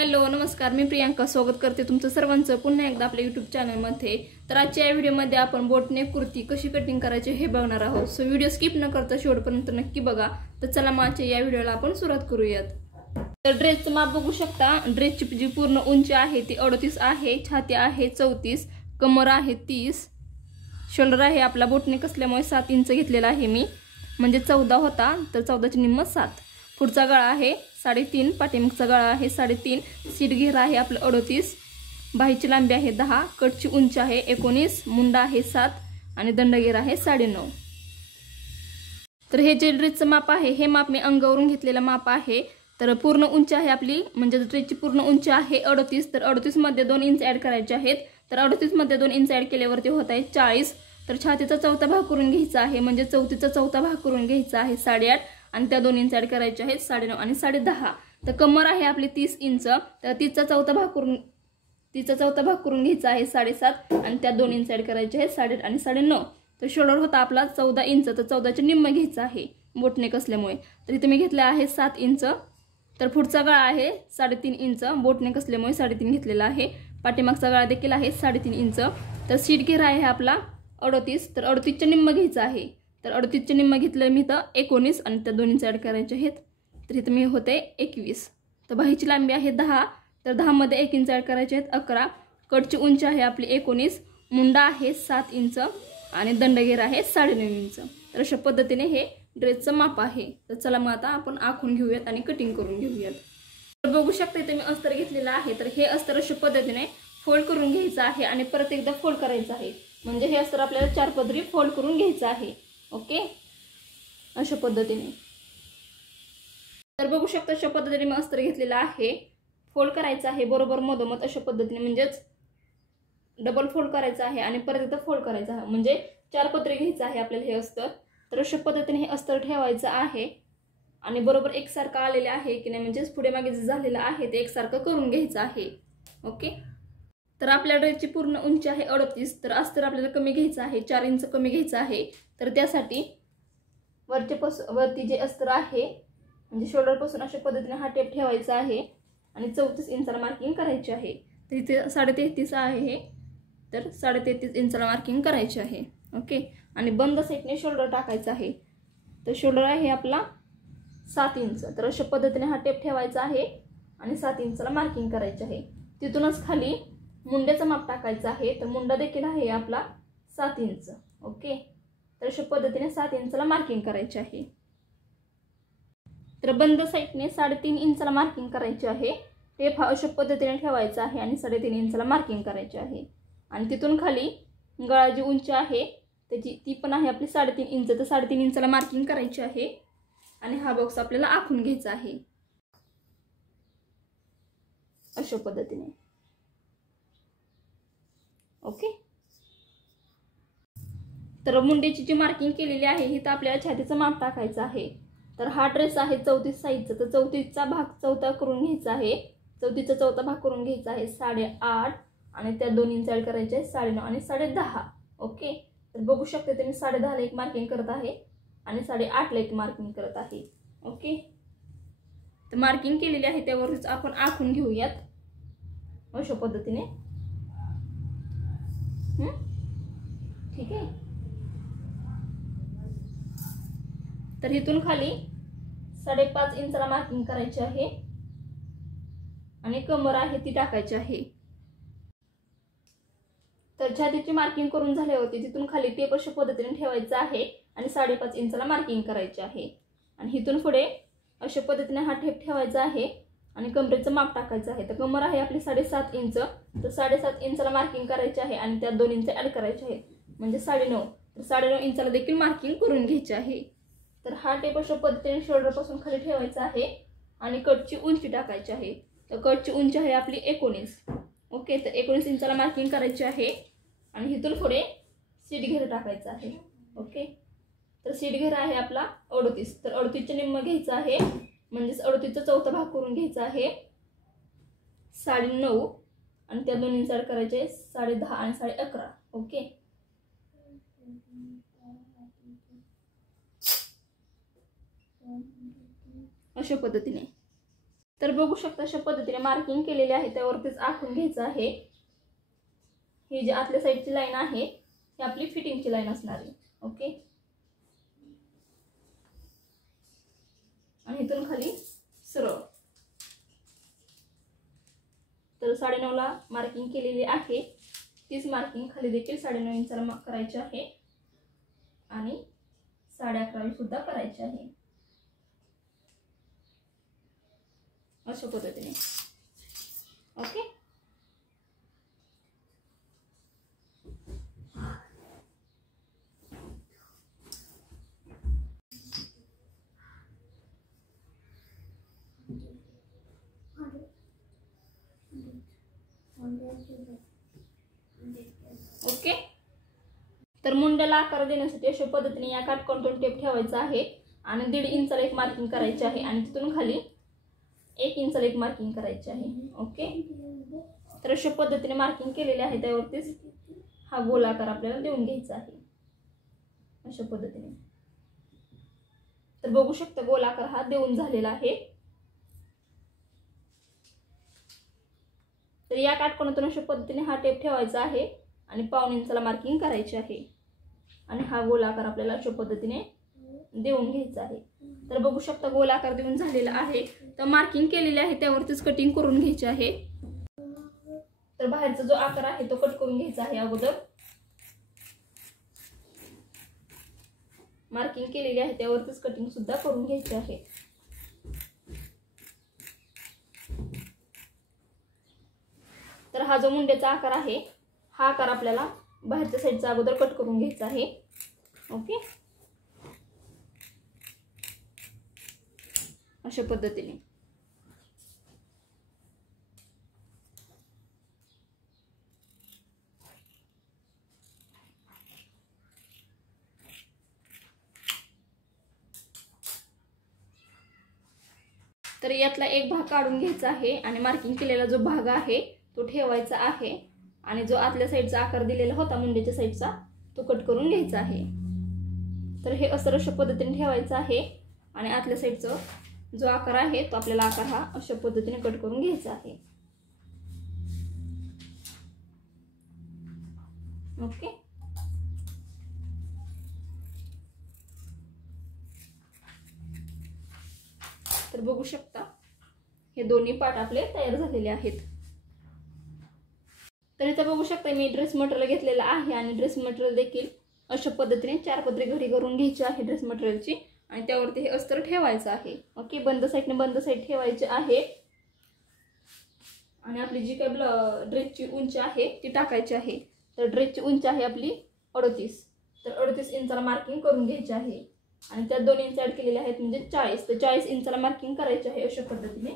Hello नमस्कार, मी प्रियांका स्वागत करते तुमचं सर्वांचं पुन्हा एकदा आपल्या यूट्यूब चॅनलमध्ये। तर आजच्या या व्हिडिओमध्ये आपण बोटनेक कुर्ती कशी कटिंग करायची हे बघणार आहोत। सो व्हिडिओ स्किप न करता शेवटपर्यंत नक्की बघा। तर चला मग आजच्या या व्हिडिओला आपण सुरुवात करूयात। तर ड्रेसचं माप बघू शकता। ड्रेसची जी पूर्ण उंची आहे ती 38 आहे, छाती आहे 34, कमर आहे 30, शोल्डर आहे आपला बोटनेक असल्यामुळे 7 इंच घेतलेला आहे मी, म्हणजे 14 होता तर 14ची निम्म 7। पुढचा गळा आहे 3.5, पाठीमागचा गळा आहे 3.5, सीट घेरा आहे आपलं 38, बाहीची लांबी आहे 10, कटची उंची आहे 19, मुंडा आहे 7 आणि दंडगेर आहे 9.5। तर हे जे ड्रेसचं माप आहे हे माप मी अंगावरून घेतलेलं माप आहे। तर पूर्ण उंची आहे आपली, म्हणजे ड्रेसची पूर्ण उंची आहे 38, तर 38 मध्ये 2 इंच ऍड करायचे आहेत। तर 38 मध्ये 2 इंच ऍड केल्यावरती होत आहे 40। तर छातीचा चौथा भाग करून घ्यायचा आहे, म्हणजे चौथीचा चौथा भाग करून घ्यायचा आहे 8.5 आणि त्या 2 इंच ऍड करायचे आहेत 9.5 आणि 10.5। तर कमर आहे आपली 30 इंच, तर तिचा चौथा भाग करून घ्यायचा आहे 7.5 आणि त्या 2 इंच ऍड करायचे आहेत 8.5 आणि 9.5। तर शोल्डर होता आपला 14 इंच, तर 14चे निम्म घ्यायचं आहे बोटनेक असल्यामुळे, तर इथे मी घेतले आहे 7 इंच। तर पुढचा गळा आहे 3.5 इंच, बोटनेक असल्यामुळे 3.5 घेतलेला आहे। पाठीमागचा गळा देखील आहे 3.5 इंच। तर सीट घेरा आहे आपला 38, तर 38चे निम्म घ्यायचं आहे, तर 38चे निम्म घेतलं मी तर 19 आणि त्या 2 इंच ऍड करायचे आहेत, तर इथे मी होते 21। तर बाहीची लांबी आहे 10, तर 10 मध्ये 1 इंच ऍड करायचे आहेत 11, कटची उंची आहे आपली 19, मुंडा आहे 7 इंच आणि दंडगेर आहे 9.5 इंच। तर अशा पद्धतीने हे ड्रेसचं माप आहे। तर चला मग आता आपण आखून घेऊयात आणि कटिंग करून घेऊयात। तर बघू शकता इथे मी अस्तर घेतलेलं आहे। तर हे अस्तर अशा पद्धतीने फोल्ड करून घ्यायचं आहे आणि परत एकदा फोल्ड करायचं आहे, म्हणजे हे अस्तर आपल्याला 4 पदरी फोल्ड करून घ्यायचं आहे। ओके, अशा पद्धतीने। तर बघू शकता अशा पद्धतीने मी अस्तर घेतलेला आहे, फोल्ड करायचं आहे बरोबर मधोमध अशा पद्धतीने, म्हणजेच डबल फोल्ड करायचं आहे आणि परत एकदा फोल्ड करायचं आहे, म्हणजे 4 पदरी घ्यायचं आहे आपल्याला हे अस्तर। तर अशा पद्धतीने हे अस्तर ठेवायचं आहे आणि बरोबर एकसारखं आलेले आहे की नाही, म्हणजे पुढे मागे जे झालेलं आहे ते एकसारखं करून घ्यायचं आहे। ओके, तर आपल्या ड्रेसची पूर्ण उंची आहे 38, तर अस्तर आपल्याला कमी घ्यायचं आहे, 4 इंच कमी घ्यायचं आहे। तर त्यासाठी वरती जे अस्तर आहे, म्हणजे शोल्डर पासून अशा पद्धतीने हा टेप ठेवायचा आहे आणि 34 इंचाला मार्किंग करायची आहे। तर इथे 33.5 आहे हे, तर 33.5 इंचाला मार्किंग करायचे आहे। ओके, आणि बंद साईडने शोल्डर टाकायचा आहे। तर शोल्डर आहे आपला 7 इंच, तर अशा पद्धतीने हा टेप ठेवायचा आहे आणि 7 इंचाला मार्किंग करायचे आहे। तिथूनच खाली मुंड्याचं माप टाकायचं आहे, तर मुंडा देखील आहे आपला 7 इंच। ओके, तर अशा पद्धतीने 7 इंचाला मार्किंग करायचे आहे। तर बंद साईडने 3.5 इंचाला मार्किंग करायचे आहे। टेप हा अशा पद्धतीने ठेवायचा आहे आणि 3.5 इंचाला मार्किंग करायचे आहे। आणि तिथून खाली गळा जी उंची आहे त्याची ती पण आहे आपली 3.5 इंच, तर 3.5 इंचाला मार्किंग करायची आहे आणि हा बॉक्स आपल्याला आखून घ्यायचा आहे अशा पद्धतीने। ओके, तर मुंडीची जी मार्किंग केलेली आहे ही तर आपल्याला छातीचं माप टाकायचं आहे। तर हा ड्रेस आहे 34 साईजचा, तर 34चा भाग चौथा करून घ्यायचा आहे, 34चा चौथा भाग करून घ्यायचा आहे 8.5 आणि त्या 2 इंच ऍड करायचे आहेत 9.5 आणि 10.5। ओके, तर बघू शकता ते मी 10.5 ला एक मार्किंग करत आहे आणि 8.5 ला एक मार्किंग करत आहे। ओके, तर मार्किंग केलेली आहे त्यावरच आपण आखून घेऊयात अशा पद्धतीने। ठीक आहे, तर इथून खाली 5.5 इंचाला मार्किंग करायची आहे आणि कमर आहे ती टाकायची आहे। तर छातीची मार्किंग करून झाल्यावरती तिथून खाली टेप अशा पद्धतीने ठेवायचं आहे आणि 5.5 इंचाला मार्किंग करायची आहे। आणि इथून पुढे अशा पद्धतीने हा टेप ठेवायचा आहे आणि कमरेचं माप टाकायचं आहे। तर कमर आहे आपली 7.5 इंच, तर 7.5 इंचाला मार्किंग करायची आहे आणि त्यात 2 इंच ऍड करायचे आहेत, म्हणजे 9.5। तर 9.5 इंचाला देखील मार्किंग करून घ्यायची आहे। तर हा टेप अशा पद्धतीने शोल्डर पासून खाली ठेवायचा आहे आणि कटची उंची टाकायची आहे। तर कटची उंची आहे आपली 19। ओके, तर 19 इंचाला मार्किंग करायची आहे आणि इथून पुढे सीट घेरा टाकायचा आहे। ओके, तर सीट घेरा आहे आपला 38, तर 38चे निम्म घ्यायचं आहे, म्हणजेच 38चा चौथा भाग करून घ्यायचा आहे 9.5 आणि त्या 2 इंच ऍड करायचे 10.5 आणि 11.5। ओके, अशा पद्धतीने। तर बघू शकता अशा पद्धतीने मार्किंग केलेले आहे त्यावरतीच आखून घ्यायचं आहे. ही जी आतल्या साईडची लाईन आहे ही आपली फिटिंगची लाईन असणार आहे. ओके, आणि इथून खाली सरळ. तर 9.5 ला मार्किंग केलेली आहे, तीच मार्किंग खाली देखील 9.5 इंचाला करायची आहे आणि 11.5 सुद्धा करायची आहे अशा पद्धतीने. Okay, okay. तर मुंड्याला आकार देण्यासाठी अशा पद्धतीने या काटकोनातून टेप ठेवायचा आहे आणि 1.5 इंचाला एक मार्किंग करायची आहे आणि तिथून खाली 1 इंचाला एक मार्किंग करायची आहे. ओके, तर अशा पद्धतीने मार्किंग केलेले आहे त्यावरतीच हा गोल आकार आपल्याला देऊन घ्यायचा आहे अशा पद्धतीने. तर बघू शकता गोल आकार हा देऊन झालेला आहे. तर या काटकोनातून अशा पद्धतीने हा टेप ठेवायचा आहे आणि 1.5 इंचाला मार्किंग करायची आहे आणि हा गोल आकार आपल्याला अशा पद्धतीने देऊन घ्यायचा आहे. तर बघू शकता गोल आकार देऊन झालेला आहे. तर मार्किंग केलेले आहे त्यावरतीच कटिंग करून घ्यायची आहे. तर बाहेरचा जो आकार आहे तो कट करून घ्यायचा आहे. अगोदर मार्किंग केलेली आहे त्यावरतीच कटिंग सुद्धा करून घ्यायची आहे. तर हा जो मुंड्याचा आकार आहे हा आकार आपल्याला बाहेरच्या साईडचा अगोदर कट करून घ्यायचा आहे. ओके, अशा पद्धतीने. तर यातला एक भाग काढून घ्यायचा आहे आणि मार्किंग केलेला जो भाग आहे तो ठेवायचा आहे आणि जो आतल्या साईडचा आकार दिलेला होता मुंड्याच्या साईडचा तो कट करून घ्यायचा आहे. तर हे असं अशा पद्धतीने ठेवायचं आहे आणि आतल्या साईडचा जो आकार आहे तो आपल्याला आकार हा अशा पद्धतीने कट करून घ्यायचा आहे. ओके, तर बघू शकता हे दोन्ही पार्ट आपले तयार झालेले आहेत. तर इथं बघू शकता मी ड्रेस मटेरियल घेतलेलं आहे आणि ड्रेस मटेरियल देखील अशा पद्धतीने 4 पदरी घडी करून घ्यायची आहे ड्रेस मटेरियलची आणि त्यावरती हे अस्तर ठेवायचं आहे. ओके, बंद साईड ठेवायची आहे आणि आपली जी काही ड्रेसची उंची आहे ती टाकायची आहे. तर ड्रेसची उंची आहे आपली 38. तर 38 इंचाला मार्किंग करून घ्यायची आहे आणि त्यात 2 इंच ऍड केलेले आहेत म्हणजे 40. तर 40 इंचाला मार्किंग करायची आहे अशा पद्धतीने.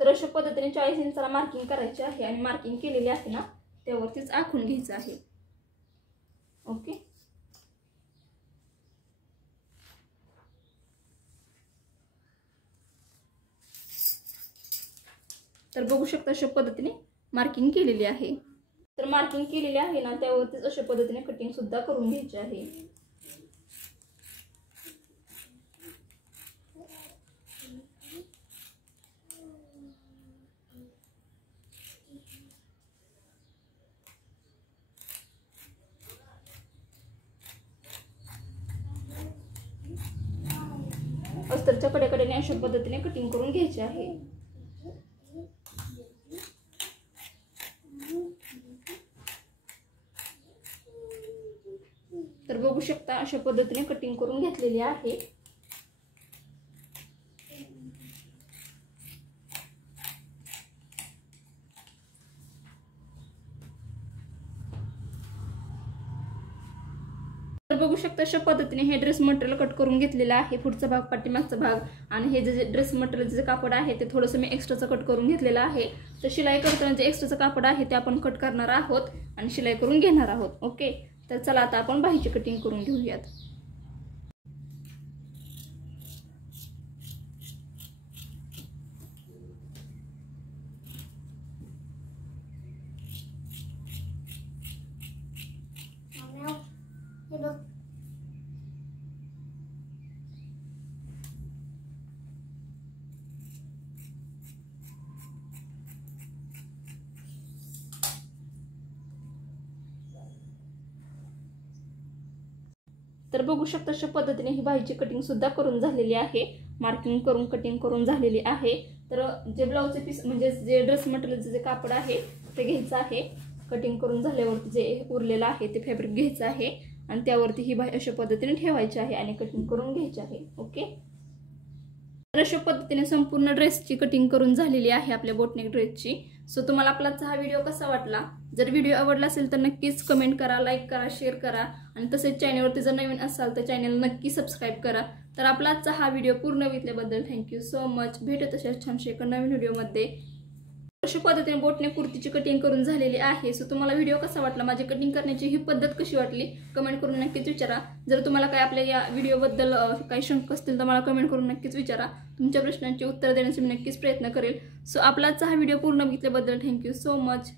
तर अशा पद्धतीने 40 इंचाला मार्किंग करायची आहे आणि मार्किंग केलेली आहे ना त्यावरतीच आखून घ्यायचं आहे. ओके, तर बघू शकता अशा पद्धतीने मार्किंग केलेली आहे. तर मार्किंग केलेली आहे ना त्यावरतीच अशा पद्धतीने कटिंग सुद्धा करून घ्यायची आहे. अस्तरच्या कडेकडेने अशा पद्धतीने कटिंग करून घ्यायची आहे. तर बघू शकता अशा पद्धतीने कटिंग करून घेतलेली आहे. तर बघू शकता अशा पद्धतीने हे ड्रेस मटेरियल कट करून घेतलेलं आहे. पुढचा भाग, पाठीमागचा भाग आणि हे जे ड्रेस मटेरियल जे कापड आहे ते थोडंसं मी एक्स्ट्राचं कट करून घेतलेलं आहे. तर शिलाई करताना जे एक्स्ट्राचं कापड आहे ते आपण कट करणार आहोत आणि शिलाई करून घेणार आहोत. ओके, तर चला आता आपण बाहीची कटिंग करून घेऊयात. तर बघू शकता अशा पद्धतीने ही बाहीची कटिंग सुद्धा करून झालेली आहे, मार्किंग करून कटिंग करून झालेली आहे। तर जे ब्लाऊजचे पीस म्हणजे जे ड्रेस मटेरियलचं जे कापड आहे ते घ्यायचं आहे, कटिंग करून झाल्यावरती जे उरलेलं आहे ते फॅब्रिक घ्यायचं आहे आणि त्यावरती ही बाही अशा पद्धतीने ठेवायची आहे आणि कटिंग करून घ्यायची आहे। ओके, तर अशा पद्धतीने संपूर्ण ड्रेसची कटिंग करून झालेली आहे आपल्या बोटनेक ड्रेसची। सो तुम्हाला आपला हा व्हिडिओ कसा वाटला? जर व्हिडिओ आवडला असेल तर नक्कीच कमेंट करा, लाईक करा, शेअर करा आणि तसेच चॅनलवरती जर नवीन असाल तर चॅनल नक्की सबस्क्राईब करा। तर आपला हा व्हिडिओ पूर्ण बघितल्याबद्दल थँक्यू सो मच। भेटत अशाच छानशा एका नवीन व्हिडिओमध्ये। अशा पद्धतीने बोटनेक कुर्तीची कटिंग करून झालेली आहे। सो तुम्हाला व्हिडिओ कसा वाटला, माझी कटिंग करण्याची ही पद्धत कशी वाटली कमेंट करून नक्कीच विचारा। जर तुम्हाला काय आपल्या या व्हिडिओबद्दल काही शंका असतील तर मला कमेंट करून नक्कीच विचारा, तुमच्या प्रश्नांची उत्तर देण्यासाठी मी नक्कीच प्रयत्न करेल। सो आपला हा व्हिडिओ पूर्ण बघितल्याबद्दल थँक्यू सो मच।